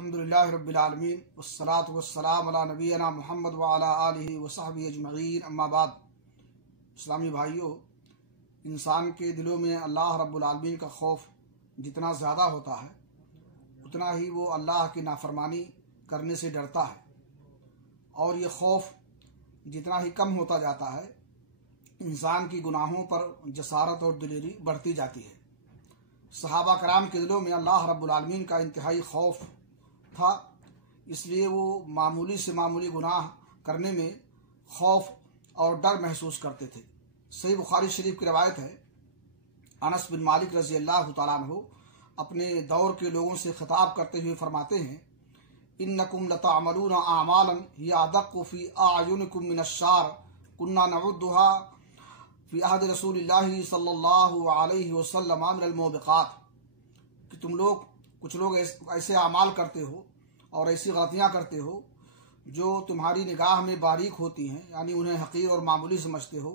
अल्हम्दुलिल्लाहि रब्बिल आलमीन वस्सलातु वस्सलाम अला नबीना मुहम्मद व अला आलिहि व सहबिहि अजमईन अम्मा बाद। इस्लामी भाइयों, इंसान के दिलों में अल्लाह रब्बुल आलमीन का खौफ जितना ज़्यादा होता है उतना ही वो अल्लाह की नाफरमानी करने से डरता है, और ये खौफ जितना ही कम होता जाता है इंसान की गुनाहों पर जसारत और दिलेरी बढ़ती जाती है। सहाबा कराम के दिलों में अल्लाह रब्बुल आलमीन का इंतहाई खौफ था, इसलिए वो मामूली से मामूली गुनाह करने में खौफ और डर महसूस करते थे। सही बुखारी शरीफ की रवायत है, अनस बिन मालिक रज़ी अल्लाह तआला अन्हु अपने दौर के लोगों से खिताब करते हुए फरमाते हैं, इन्नकुम लतअमलून आमालन हिया अदक्कु फी आयुनिकुम मिनश्शार कुन्ना नउद्दुहा फी अहद रसूलिल्लाहि सल्लल्लाहु अलैहि वसल्लम मिनल मुबिकात। कि तुम लोग कुछ लोग ऐसे अमाल करते हो और ऐसी गलतियां करते हो जो तुम्हारी निगाह में बारीक होती हैं, यानी उन्हें हकीर और मामूली समझते हो।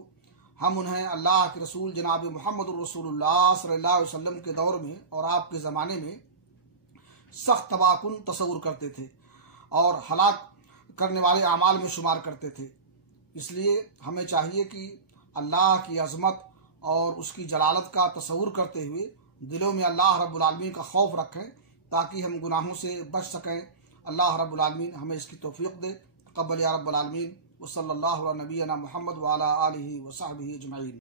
हम उन्हें अल्लाह के रसूल जनाब मुहम्मद रसूलुल्लाह सल्लल्लाहु अलैहि वसल्लम के दौर में और आपके ज़माने में सख्त तबाकुन तसव्वुर करते थे और हलाक करने वाले अमाल में शुमार करते थे। इसलिए हमें चाहिए कि अल्लाह की अज़मत और उसकी जलालत का तसव्वुर करते हुए दिलों में अल्लाह रब्बुल आलमीन का खौफ रखें ताकि हम गुनाहों से बच सकें। अल्लाह रब्बुल आलमीन हमें इसकी तौफीक दे। क़ब्बल या रब्बुल आलमीन। व सल्लल्लाहु अला नबीना मुहम्मद व अला आलिहि व सहबिहि अजमईन।